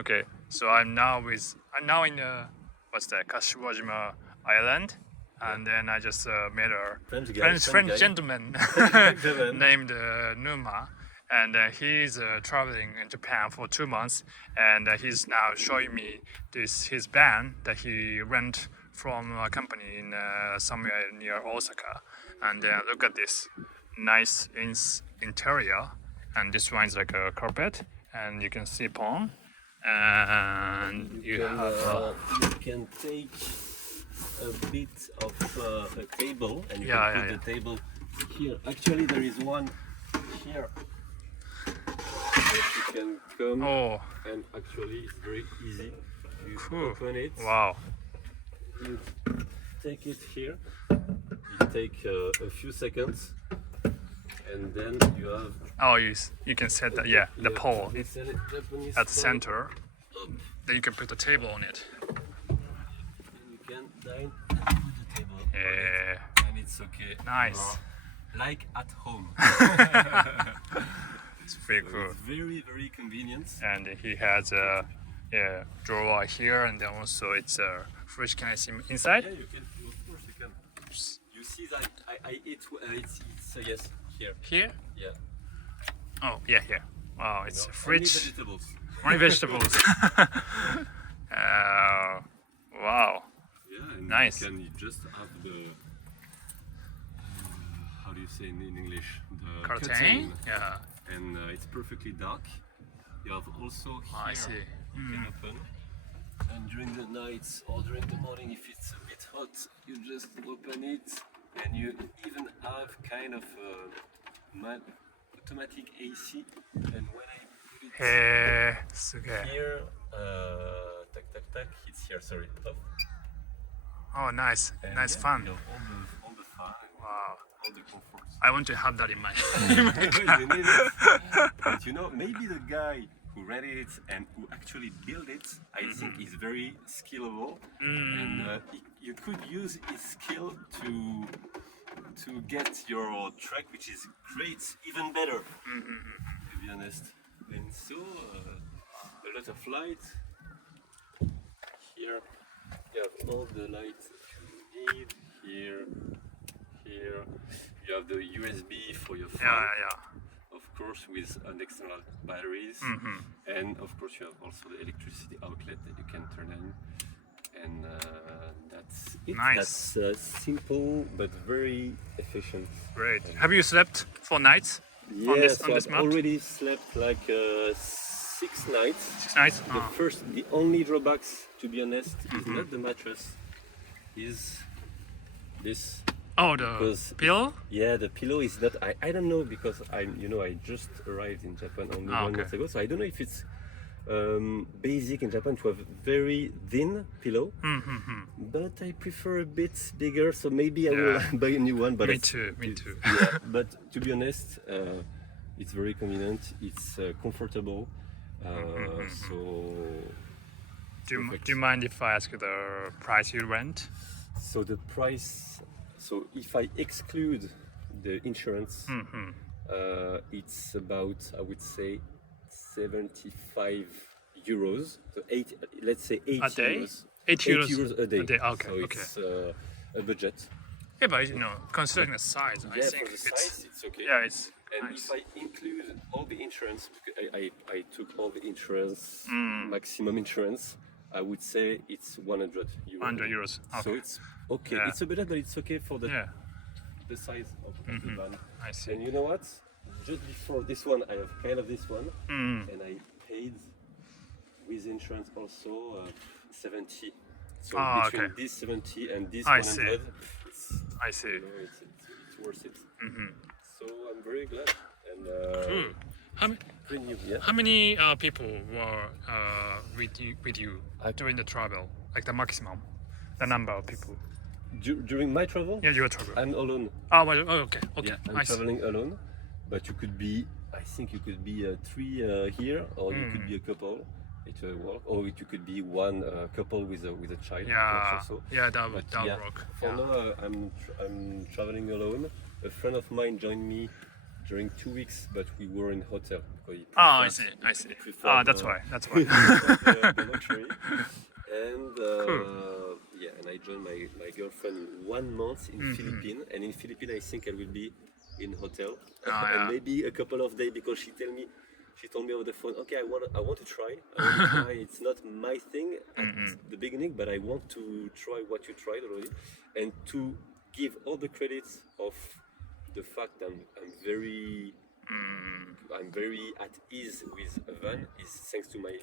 Okay, so I'm now in what's that, Kashiwajima Island, and then I just met a French gentleman named Numa, and he's traveling in Japan for 2 months, and he's now showing me his van that he rent from a company in somewhere near Osaka, and look at this nice interior, and this one is like a carpet, and you can see pond. And you can take a bit of a table and you can put the table here. Actually, there is one here that you can come and actually it's very easy. You open it. Wow. You take it here. It takes a few seconds. And then you have... Oh, you can set that, the pole at the center. Then you can put the table on it. You can dine and put the table on it, and it's okay. Nice. Like at home. It's pretty cool. It's very, very convenient. And he has a drawer here, and then also it's a fridge. Can I see inside? Yeah, you can. Of course you can. You see that I eat. It's yes. Here. Here? Yeah. Oh, yeah, here. Wow, it's a fridge. Only vegetables. Only vegetables. Wow. Yeah, and nice. You just have the how do you say in English? The curtain. Yeah. And it's perfectly dark. You have also here. I see. You can open. And during the nights or during the morning, if it's a bit hot, you just open it. And you even have kind of automatic AC. And when I put it here, it's here. Sorry, off. Oh, nice, and nice fun. You know, all the fun. Wow. All the comforts. I want to have that in my You need it. But you know, maybe the guy who read it and who actually built it, I think is very skillable, and you could use his skill to get your track, which is great, even better. To be honest, and so a lot of light. Here you have all the lights that you need. Here, you have the USB for your phone. Yeah. Of course, with an external batteries, and of course you have also the electricity outlet that you can turn on, and that's it. Nice. That's simple but very efficient. Great. Have you slept for nights? Yes, on this I've map? already slept like 6 nights. 6 nights? The only drawbacks, to be honest, is not the mattress, is this. Oh, the pillow? Yeah, the pillow is not. I don't know, because I just arrived in Japan only 1 month ago, so I don't know if it's basic in Japan to have very thin pillow. But I prefer a bit bigger, so maybe I will buy a new one. But me too. Yeah, but to be honest, it's very convenient. It's comfortable. So. Do you mind if I ask you the price you rent? So the price. So if I exclude the insurance, it's about, I would say, 75 euros. So let's say 8 a day? euros. 8 euros a day. Okay, so it's a budget. Yeah, but considering the size, I think for the size, it's okay. Yeah, it's and nice. if I include all the insurance, because I took all the insurance, maximum insurance, I would say it's 100 euros. 100 euros. Okay. So it's okay. Yeah. It's a budget, but it's okay for the size of the van. I see. And you know what? Just before this one, I have kind of this one, and I paid with insurance also 70. So between this 70 and this 100, I see. It's worth it. So I'm very glad. And How many people were with you during the travel? Like the maximum, the number of people. During my travel? Yeah, your travel. I'm alone. Oh, well, okay. Yeah, I'm traveling alone. But you could be, I think you could be 3 here, or you could be a couple. It will work. Or you could be one couple with a child. Yeah, that would work. For now, I'm traveling alone. A friend of mine joined me during 2 weeks, but we were in hotel. Because I see. That's why. the luxury. And yeah, and I joined my girlfriend 1 month in Philippines, and in Philippines I think I will be in hotel, and maybe a couple of days because she told me over the phone, okay, I want to try. It's not my thing at the beginning, but I want to try what you tried already, and to give all the credits of the fact I'm very at ease with a van is thanks to my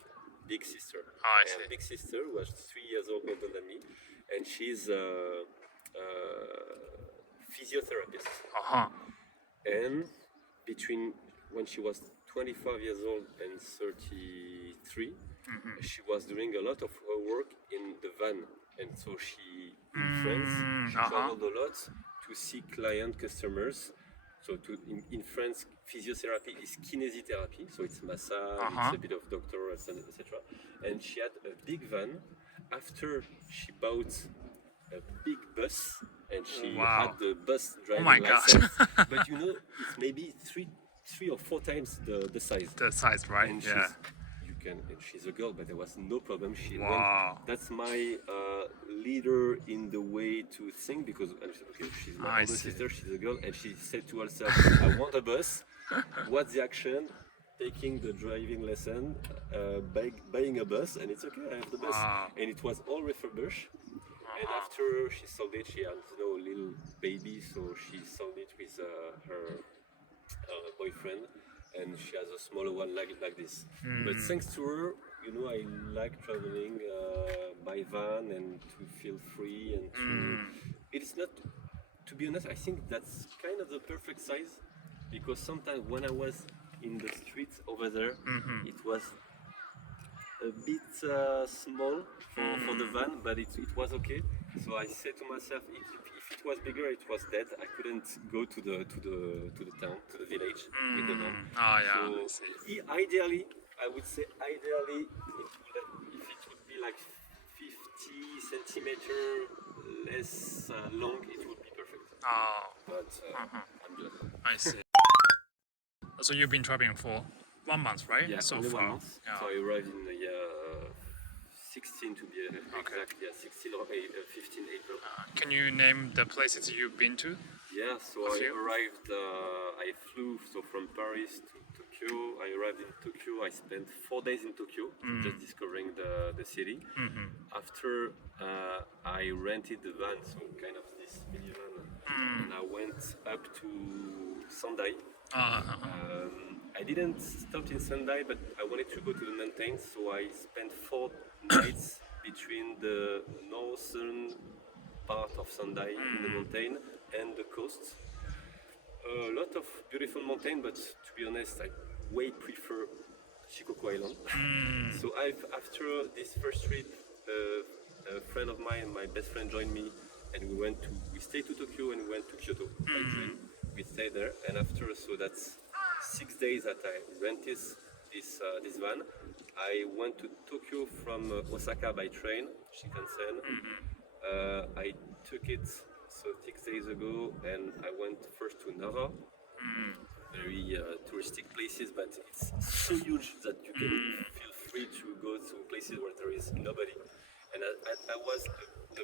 big sister. I see. My big sister was 3 years older than me, and she's a physiotherapist. And between when she was 25 years old and 33, she was doing a lot of her work in the van, and so in France she traveled a lot to see customers. So in France, physiotherapy is kinesiotherapy, so it's massage, it's a bit of doctor, etc. And she had a big van. After she bought a big bus, and she had the bus driving license. But you know, it's maybe three or four times the size. The size, right? And yeah. And she's a girl, but there was no problem. She went. That's my leader in the way to think, because okay, she's my older sister, she's a girl, and she said to herself, I want a bus. What's the action? Taking the driving lesson, buying a bus, and it's okay, I have the bus. And it was all refurbished. And after she sold it, she had no little baby, so she sold it with her boyfriend. And she has a smaller one like this. But thanks to her, you know, I like traveling by van and to feel free and to. It's not, to be honest, I think that's kind of the perfect size, because sometimes when I was in the streets over there, it was a bit small for the van, but it was okay. So I said to myself, if it was bigger, it was dead. I couldn't go to the town, to the village with the van. So ideally, I would say if it would be like 50 centimeter less long, it would be perfect. But I'm just. I see. So you've been traveling for 1 month, right? Yeah, so only far. 1 month. So I arrived in the year 16 to be exact. Yeah, 16 or 15 April. Can you name the places you've been to? Yeah, so I arrived, I flew from Paris to Tokyo. I arrived in Tokyo. I spent 4 days in Tokyo, just discovering the city. After I rented the van, so kind of this minivan, and I went up to Sendai. I didn't stop in Sendai, but I wanted to go to the mountains, so I spent 4 nights between the northern part of Sendai in the mountain and the coast. A lot of beautiful mountain, but to be honest, I way prefer Shikoku Island. So after this first trip, a friend of mine, my best friend, joined me, and we stayed to Tokyo and we went to Kyoto by train. We stayed there, and after, so that's 6 days that I rented this van. I went to Tokyo from Osaka by train, Shinkansen. I took it 6 days ago, and I went first to Nara. Very touristic places, but it's so huge that you can feel free to go to places where there is nobody. And I was the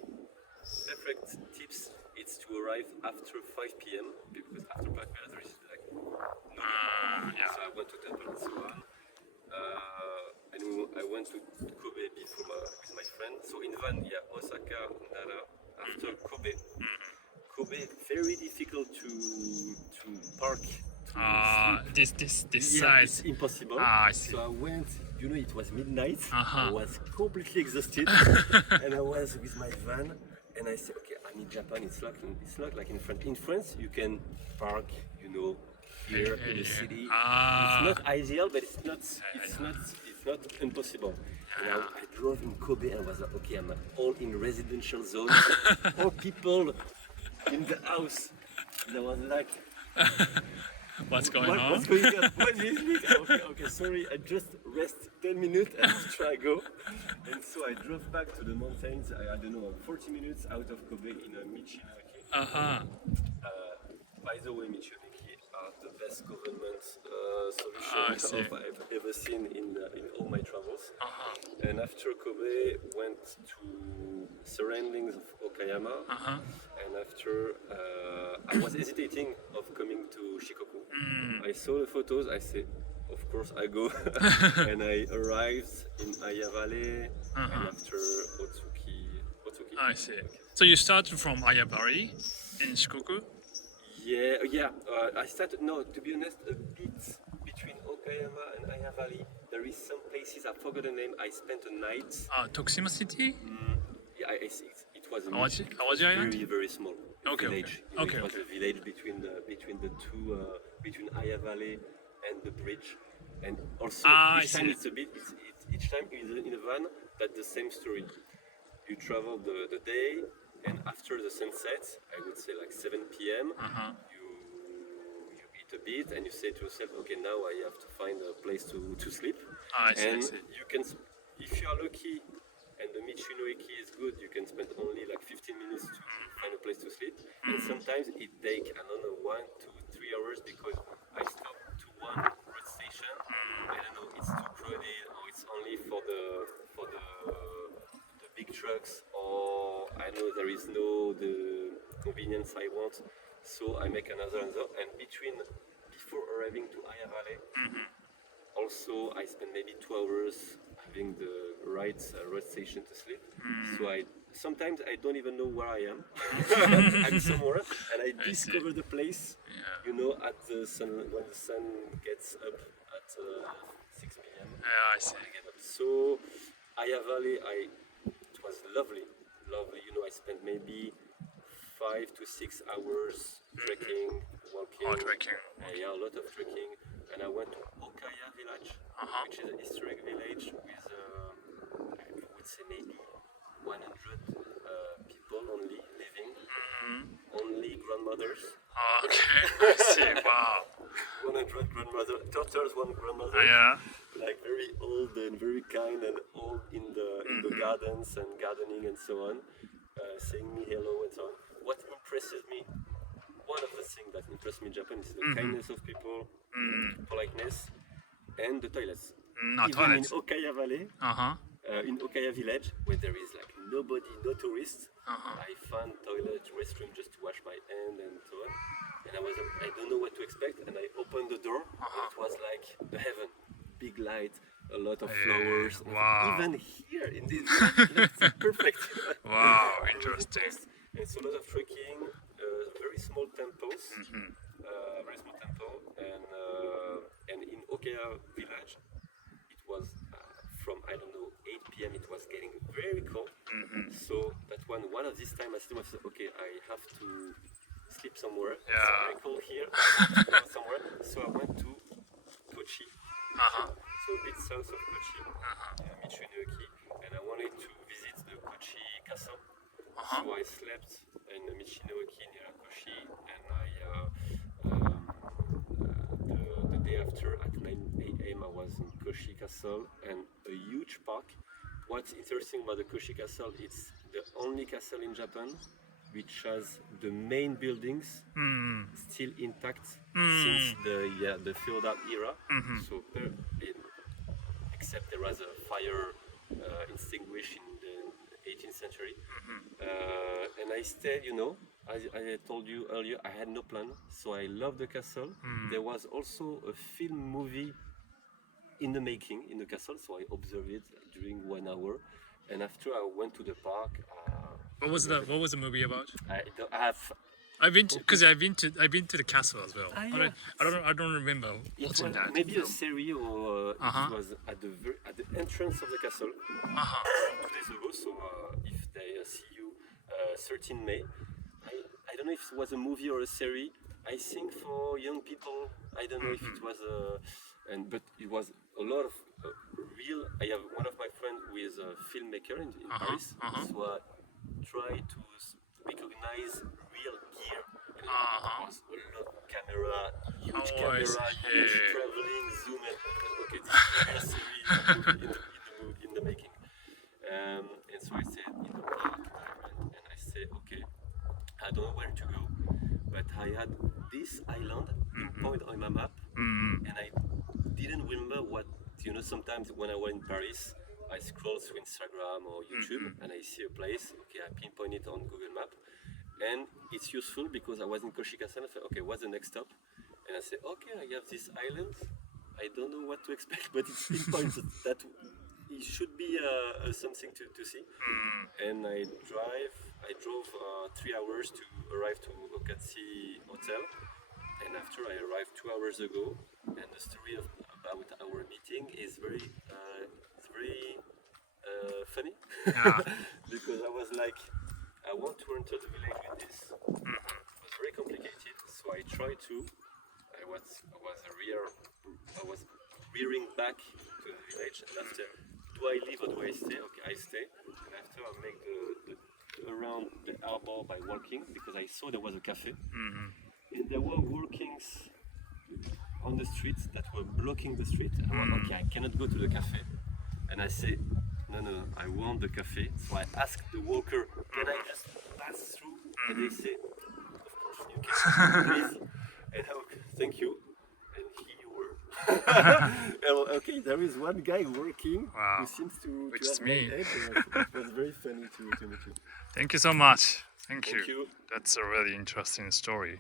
perfect tips. It's to arrive after 5 p.m. because after 5 p.m. there is like nobody. So I went to temple and so on. And I went to Kobe before with my friend. So in van, Osaka, Nara. After Kobe. Kobe, very difficult to park. This size. It's impossible. I see. So I went. You know, it was midnight. I was completely exhausted, and I was with my van. And I said, okay, I'm in Japan. It's not like in France. In France, you can park, you know, here in the city. It's not ideal, but it's not impossible. And I drove in Kobe and was like, okay, I'm all in residential zone, all people in the house. And I was like, what's going on? What's going on? What is it? Okay, sorry, I just rest 10 minutes and try go. And so I drove back to the mountains. I don't know, 40 minutes out of Kobe in a Michinoki. By the way, Michinoki are the best government solution I've ever seen in all my travels. And after Kobe, went to surroundings of Okayama. And after I was hesitating of coming to Shikoku. I saw the photos. I said, of course I go. And I arrived in Ayavale and after Otsuki. I see. So you started from Ayabari in Shikoku? Yeah. I started, to be honest, a bit between Okayama and Ayavale. There is some places, I forgot the name, I spent a night. Tokushima City? Yeah, it was a Awaji Island? very, very small village. Okay. It was a village between the two, between Ayavale and the bridge. And also, each time each time in a van, that's the same story. You travel the day, and after the sunset, I would say like 7 p.m., you eat a bit, and you say to yourself, okay, now I have to find a place to sleep. You can, if you are lucky, and the Michinoeki is good, you can spend only like 15 minutes to find a place to sleep. And sometimes it takes, I don't know, 1, 2, 3 hours because I stop to one road station. I don't know, it's too crowded, or it's only for the big trucks, or I know there is no the convenience I want, so I make another, and before arriving to Ayavale, also I spend maybe 2 hours having the right road station to sleep. So sometimes I don't even know where I am. I'm somewhere, and I discover the place. At the sun, when the sun gets up at 6 p.m. Yeah, I see. I get up. So Ayavale, it was lovely. I spent maybe 5 to 6 hours trekking, walking. Trekking. Yeah, a lot of trekking. And I went to Okaya village, which is a historic village with, I would say maybe 100 people only living, only grandmothers. Okay, I see, wow. 100 grandmothers, daughters, one grandmother. Yeah. Like very old and very kind and all in the gardens and gardening and so on, saying me hello and so on. What impresses me, one of the things that impressed me in Japan is the kindness of people, politeness, and the toilets. Even in Okaya Valley, in Okaya village, where there is like nobody, no tourists, I found toilet, restroom just to wash my hand and so on. And I don't know what to expect, and I opened the door, and it was like the heaven. Big light, a lot of flowers. Wow. Even here in this, it's perfect. Wow, interesting. And so a lot of trekking, very small temples, very small temple, and in Okaya village, it was from 8 p.m. It was getting very cold. So that one of these time I said to myself, okay, I have to sleep somewhere. It's very cold here. I have to go somewhere. So I went to Kochi. So a bit south of Kochi, Michinoeki, and I wanted to visit the Kochi castle. So I slept in Michinoeki near Kochi, and the day after at 9 a.m. I was in Kochi castle, and a huge park. What's interesting about the Kochi castle, it's the only castle in Japan which has the main buildings still intact since the feudal era. So except there was a fire extinguished in the 18th century. And I stayed, as I told you earlier, I had no plan, so I loved the castle. There was also a film movie in the making in the castle, so I observed it during 1 hour. And after I went to the park. What was the movie about? I've been to the castle as well. I don't remember what's in that. Maybe a series or it was at the entrance of the castle 2 days ago. So if they see you 13 May, I don't know if it was a movie or a series. I think for young people, I don't know if it was but it was a lot of real. I have one of my friends who is a filmmaker in Paris, so try to recognize real gear. It was a lot of camera, huge huge traveling, zoom in. Okay, this is a series in the making. And so I said in the park, and I said, okay, I don't know where to go, but I had this island found it on my map, and I didn't remember what, sometimes when I was in Paris, I scroll through Instagram or YouTube and I see a place, okay, I pinpoint it on Google Map, and it's useful because I was in Kochi Castle, I said, okay, what's the next stop? And I say, okay, I have this island, I don't know what to expect, but it pinpoints that it should be something to see. And I drove 3 hours to arrive to Kochi hotel, and after I arrived 2 hours ago, and the story about our meeting is very funny. Yeah. Because I was like, I want to enter the village with this. It was very complicated, so I tried to. I was rearing back to the village, and after, do I leave or do I stay? Okay, I stay. And after I make the around the harbor by walking, because I saw there was a cafe, and there were workings on the streets that were blocking the street. And I went, okay, I cannot go to the cafe. And I say, no, I want the cafe. So I asked the worker, can I just pass through? And they say, of course you can, please. And I, okay, thank you. And here you were. Okay, there is one guy working who seems to It's have me. my age. It was very funny to meet you. Thank you so much. Thank Thank you. you. That's a really interesting story.